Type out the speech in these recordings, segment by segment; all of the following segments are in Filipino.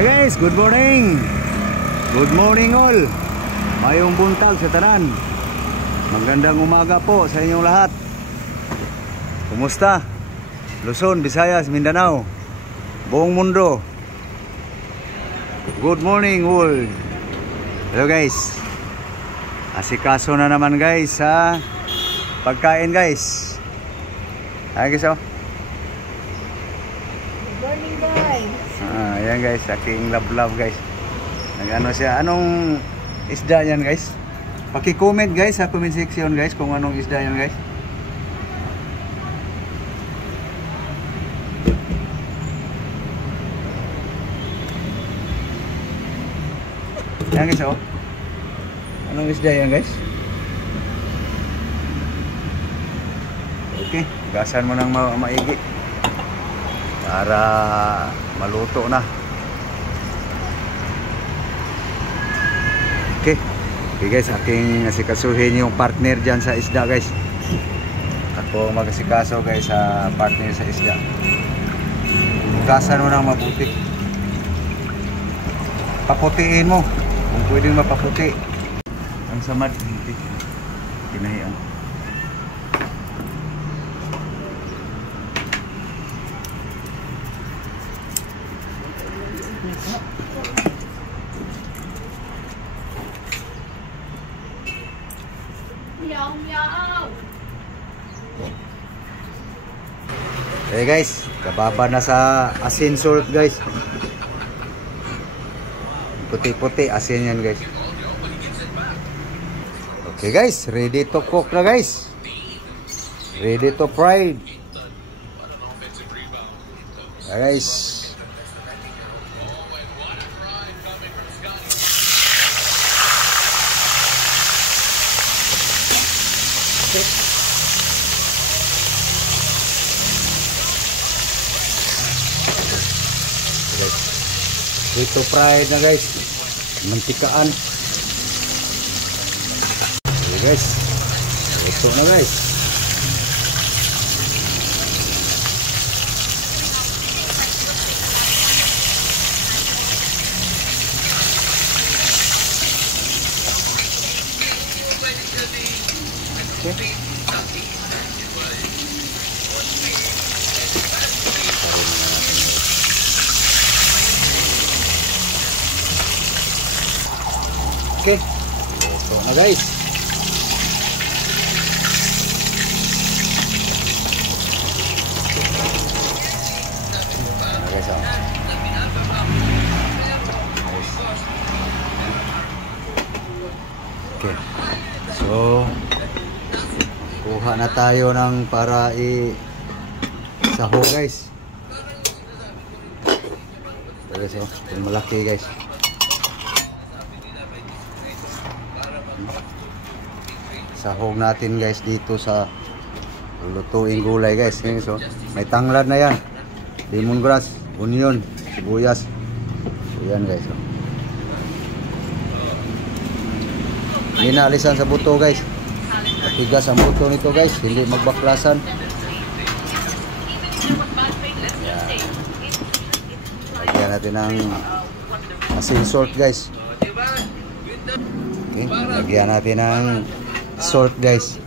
Guys, good morning. Good morning all. Mayong buntag sa tanan. Magandang umaga po sa inyong lahat. Kumusta? Luzon, Visayas, Mindanao, buong mundo. Good morning all. Hello guys. Asikaso na naman guys sa pagkain guys. Ayan guys oh. Good morning guys. Ayan guys, aking love guys. Nag-ano siya, anong isda yan guys? Paki-comment guys sa comment section guys kung anong isda yan guys. Ayan guys oh. Anong isda yan guys? Okay, gasan mo ng maigi para maluto na. Okay. Okay guys, aking asikasuhin yung partner dyan sa isda guys. Ako mag-asikaso guys sa partner sa isda. Gasan mo ng mabuti. Paputiin mo kung pwedeng mapaputi. Ang samad hindi kinahian. Okay guys, kababa na sa asin salt guys. Puti-puti asin yan guys. Okay guys, ready to cook na guys. Ready to fry. Guys. Okay. Ito fried na guys, mantikaan. Okay guys, ito na guys. Okay. Okay, ito na guys. Okay, so kuha na tayo ng para i-saho guys. So, yung malaki guys. Sahog natin guys dito sa lutuing gulay guys. So, may tanglad na yan, lemongrass, onion, sibuyas. So, yan guys. So, hindi naalisan sa buto guys. Matigas ang buto nito guys, hindi magbaklasan. Yan. Lagyan natin ng asin salt guys. Okay, lagyan natin ng salt guys.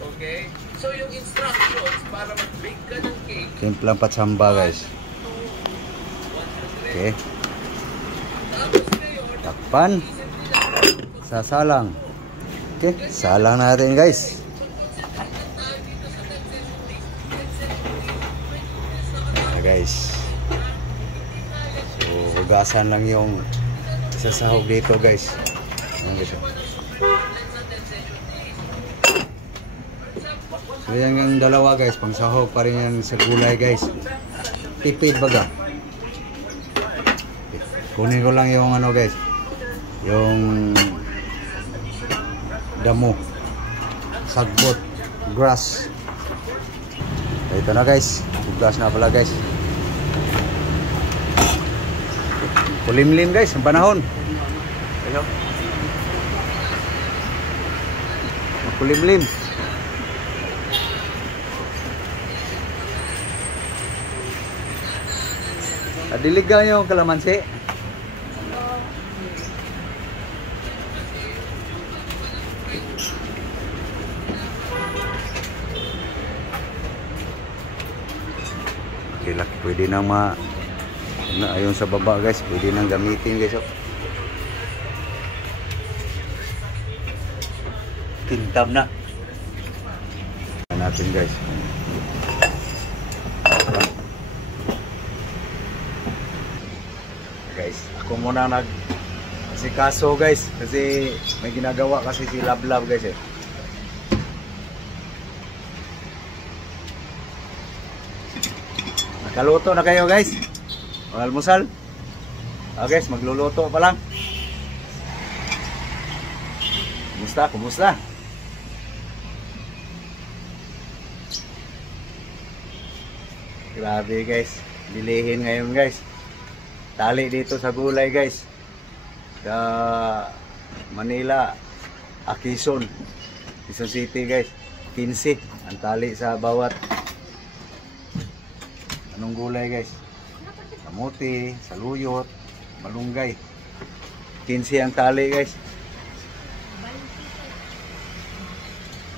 Okay. So yung instructions para mag-bake ka ng cake. Timplang patsamba guys. Okay. Takpan. Sasalang. Okay, salang natin guys. Ayan guys. So hugasan lang yung sasahog dito guys. Ayan guys. So yan yung dalawa guys, pang sahog pa rin yan sa gulay guys. Tipid baga. Kunin ko lang yung ano guys, yung damo, sagbot, grass. Ito na guys, hugas na pala guys. Kulimlim guys, ang panahon. Hello. Kulimlim. Diligan yung kalamansi. Okay, laki. Pwede nang ayun sa baba guys. Pwede nang gamitin guys. Oh. Tintab na. Natin guys. Guys, ako muna asikaso guys kasi may ginagawa kasi si Lablab guys eh. Nakaluto na kayo guys. Almusal. Guys, magluluto pa lang. Kumusta? Kumusta? Grabe guys, bilihin ngayon guys. Tali dito sa gulay guys. Sa Manila, Quezon City guys. 15 ang tali sa bawat anong gulay guys. Kamuti, saluyot, malunggay. 15 ang tali guys.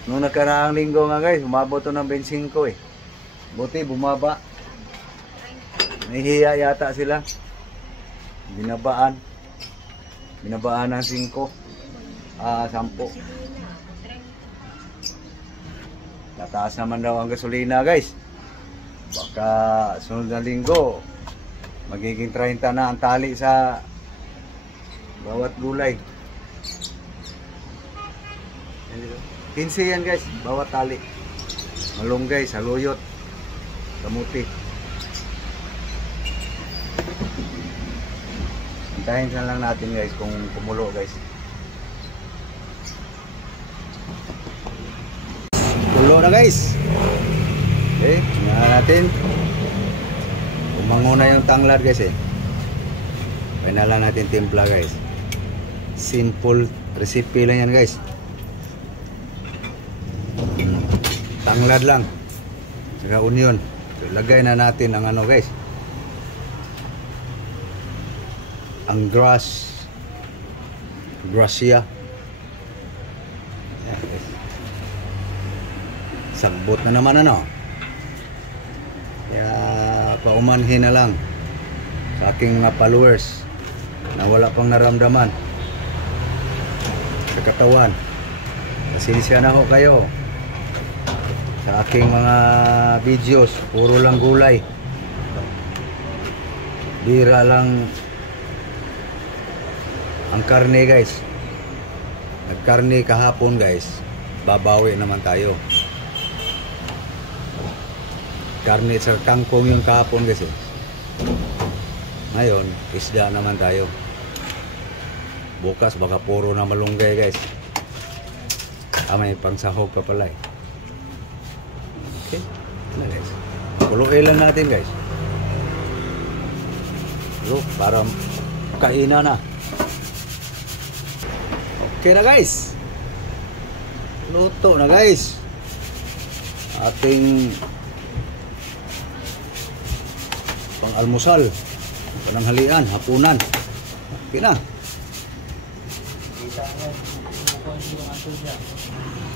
Noong nakaraang linggo nga guys, umabot to ng 25 eh. Buti bumaba. Nahihiya yata sila. Binabaan ng 5. 10. Tataas naman daw ang gasolina guys. Baka sunod na linggo magiging 30 na ang tali sa bawat gulay. 15 yan guys, bawat tali. Malunggay, saluyot, kamuti. Antayin na lang natin guys kung kumulo guys. Kulo na guys. Okay, tingnan natin. Umango na yung tanglad guys eh. Kaya na lang natin timpla guys. Simple recipe lang yan guys. Tanglad lang. Saka onion. So, lagay na natin ang ano guys. Ang gracia. Ayan, guys. Sagbot na naman ano. Kaya paumanhin na lang sa aking mga followers na wala pang naramdaman sa katawan. Pasensya na ho kayo sa aking mga videos. Puro lang gulay. Bira lang ang karne guys. Nagkarne kahapon guys. Babawi naman tayo. Karne sa kangkong yung kahapon guys eh. Ngayon, isda naman tayo. Bukas baka puro na malunggay guys. May pangsahog pa pala eh. Okay, na guys. Kuluin lang natin guys. So, para kainan na. Okay na guys. Luto na guys. Ating pang-almusal, pananghalian, hapunan. Okay na.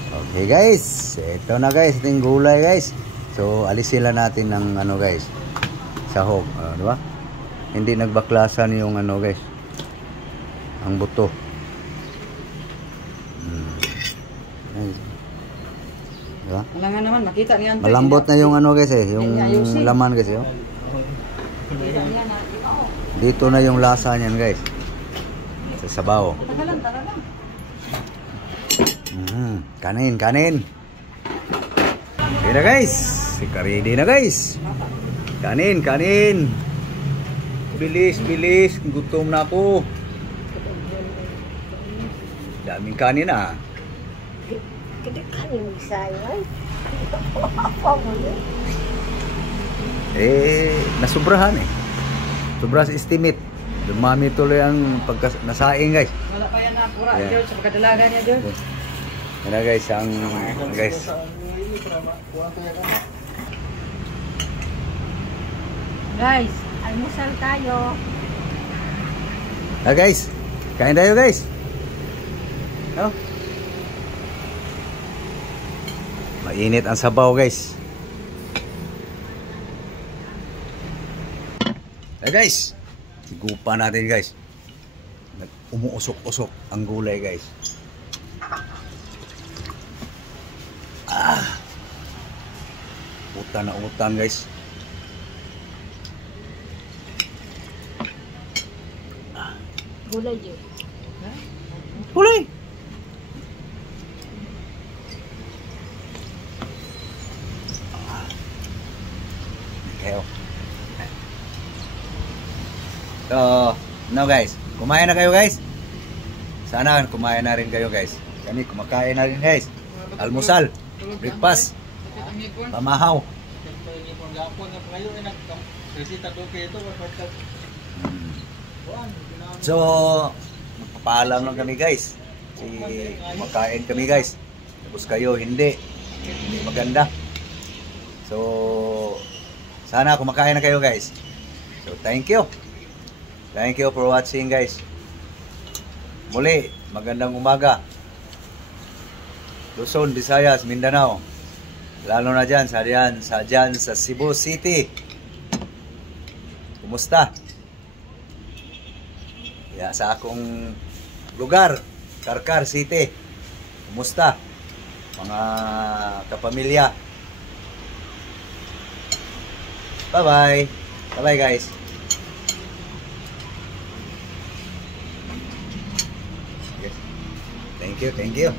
Okay guys, ito na guys, ating gulay guys. So alisin lang natin ng ano guys, sahog, di ba? Hindi nagbaklasan yung ano guys, ang buto. Diba? Wala nga naman, makita niyan. Malambot na yung ano guys eh, yung laman guys eh. Dito na yung lasa niyan guys. Sa sabaw. Kanin. Okay na guys. Ready na guys. Kanin. Bilis. Gutom na ako. Daming kanin ah. Kanin sayang. Nasubrahan eh. Sobra sa estimate. Dumami tuloy ang nasaing guys. Wala pa yan na pura, Yeah. George, sa pagkadalaga niya, George. Yan na guys, ang guys. Guys, ang Almusal tayo. Guys, kain tayo guys. No? Mainit ang sabaw guys. Guys, sigupa natin guys. Umuusok-usok ang gulay guys. Utan na utan guys. Gulay yun. Gulay! Okay. So, now guys, kumain na kayo guys. Sana kumain na rin kayo guys. Kami kumakain na rin guys. Almusal, breakfast, pamahaw. So, magpapaalam lang kami guys. Kumakain kami guys. Tapos kayo, hindi maganda. So, sana kumakain na kayo guys. So, thank you. Thank you for watching guys. Muli, magandang umaga. Luzon, Visayas, Mindanao. Lalo na dyan sa Cebu City. Kumusta? Sa akong lugar, Karkar City. Kumusta? Mga kapamilya. Bye-bye. Bye-bye guys. Thank you, thank you.